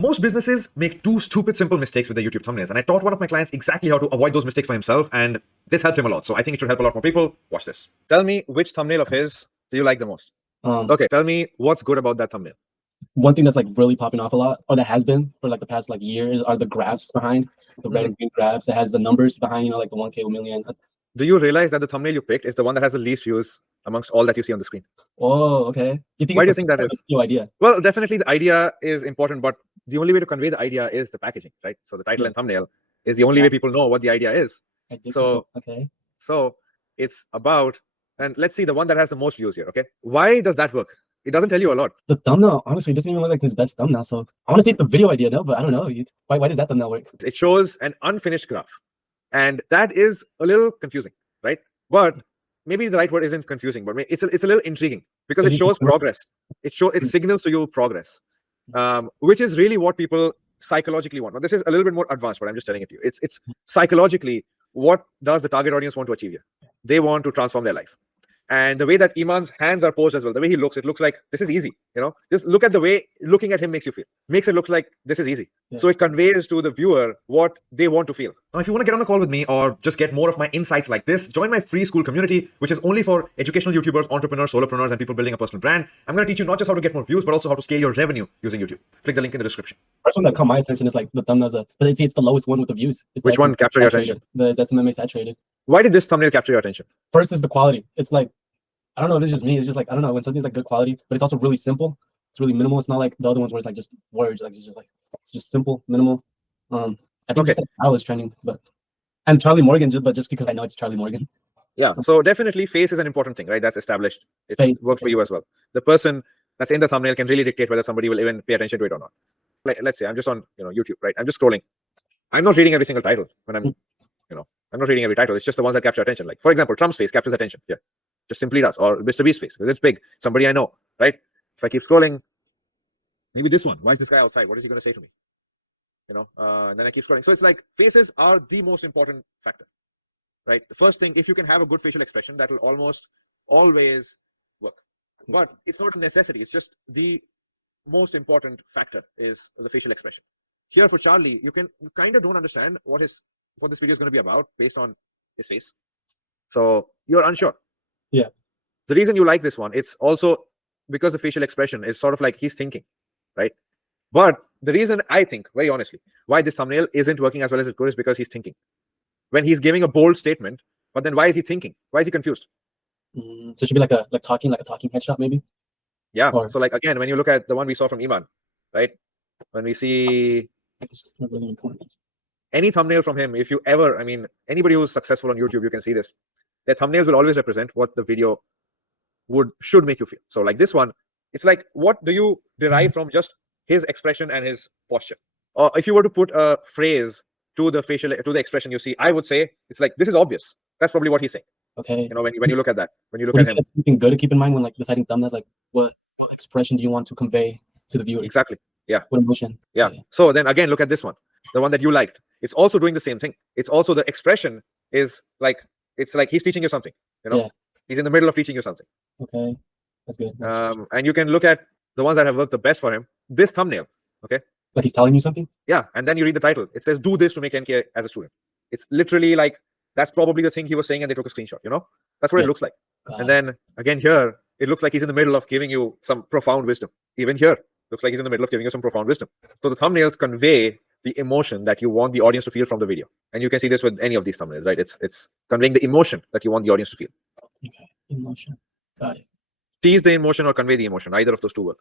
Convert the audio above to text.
Most businesses make two stupid simple mistakes with their YouTube thumbnails, and I taught one of my clients exactly how to avoid those mistakes for himself, and this helped him a lot. So I think it should help a lot more people. Watch this. Tell me which thumbnail of his do you like the most? Okay, tell me what's good about that thumbnail. One thing that's like really popping off a lot, or that has been for like the past like years, are the graphs behind the red and green graphs. It has the numbers behind, you know, like the 1K million. Do you realize that the thumbnail you picked is the one that has the least views amongst all that you see on the screen? Oh, okay. Why do you think that is? Your idea? Well, definitely the idea is important, but the only way to convey the idea is the packaging, right? So the title and thumbnail is the only way people know what the idea is. So so it's about, and let's see the one that has the most views here. Okay, why does that work? It doesn't tell you a lot. The thumbnail honestly doesn't even look like his best thumbnail. So I want to see if the video idea, no, but I don't know. Why does that thumbnail work? It shows an unfinished graph, and that is a little confusing, right? But maybe the right word isn't confusing, but it's a little intriguing because it shows progress. It signals to you progress, which is really what people psychologically want. Now, this is a little bit more advanced, but I'm just telling it to you. It's psychologically, what does the target audience want to achieve here? They want to transform their life. And the way that Iman's hands are posed as well, the way he looks, it looks like this is easy. You know, just look at the way looking at him makes you feel. Makes it look like this is easy. So it conveys to the viewer what they want to feel. Now, if you want to get on a call with me or just get more of my insights like this, join my free school community, which is only for educational YouTubers, entrepreneurs, solopreneurs, and people building a personal brand. I'm going to teach you not just how to get more views, but also how to scale your revenue using YouTube. Click the link in the description. First one that caught my attention is like the thumbnails, but it's the lowest one with the views. Which one captured your attention? The SMA saturated. Why did this thumbnail capture your attention? First is the quality. It's like, I don't know if it's just me. It's just like, I don't know, when something's like good quality, but it's also really simple. It's really minimal. It's not like the other ones where it's like just words, like it's just simple, minimal. I think just that style is trending, and Charlie Morgan, but just because I know it's Charlie Morgan. Yeah. So definitely face is an important thing, right? That's established. It works for you as well. The person that's in the thumbnail can really dictate whether somebody will even pay attention to it or not. Like, let's say I'm just on, YouTube, right? I'm just scrolling. I'm not reading every single title when I'm, I'm not reading every title. It's just the ones that capture attention. Like, for example, Trump's face captures attention. Yeah. Just simply does. Or Mr. Beast's face, because it's big. Somebody I know, right? If I keep scrolling, maybe this one. Why is this guy outside? What is he going to say to me? And then I keep scrolling. So it's like faces are the most important factor, right? The first thing, if you can have a good facial expression, that will almost always work. But it's not a necessity. It's just the most important factor is the facial expression. Here for Charlie, you kind of don't understand what this video is going to be about based on his face. So you're unsure. Yeah. The reason you like this one, it's also because the facial expression is sort of like he's thinking, right? But the reason I think, very honestly, why this thumbnail isn't working as well as it could is because he's thinking. When he's giving a bold statement, but then why is he thinking? Why is he confused? So it should be like a talking headshot, maybe. Yeah. So like again, when you look at the one we saw from Iman, right? When we see any thumbnail from him, if you ever, anybody who's successful on YouTube, you can see this. Their thumbnails will always represent what the video should make you feel. So like this one, it's like, what do you derive from just his expression and his posture? Or if you were to put a phrase to the expression you see, I would say it's like, this is obvious. That's probably what he's saying. Okay. When you look at that, when you look at him, it's something good to keep in mind when like deciding thumbnails, like what expression do you want to convey to the viewer? Exactly. Yeah. What emotion? Yeah. So then again, look at this one, the one that you liked. It's also doing the same thing. It's also the expression is like, it's like he's teaching you something, he's in the middle of teaching you something. Okay, that's good. And you can look at the ones that have worked the best for him. This thumbnail, okay, like he's telling you something. Yeah. And then you read the title. It says, do this to make 10K as a student. It's literally like, that's probably the thing he was saying, and they took a screenshot. That's what it looks like. And then again here, it looks like he's in the middle of giving you some profound wisdom. Even here, looks like he's in the middle of giving you some profound wisdom. So the thumbnails convey the emotion that you want the audience to feel from the video. And you can see this with any of these thumbnails, right? It's conveying the emotion that you want the audience to feel. Okay, emotion. Got it. Tease the emotion or convey the emotion. Either of those two work.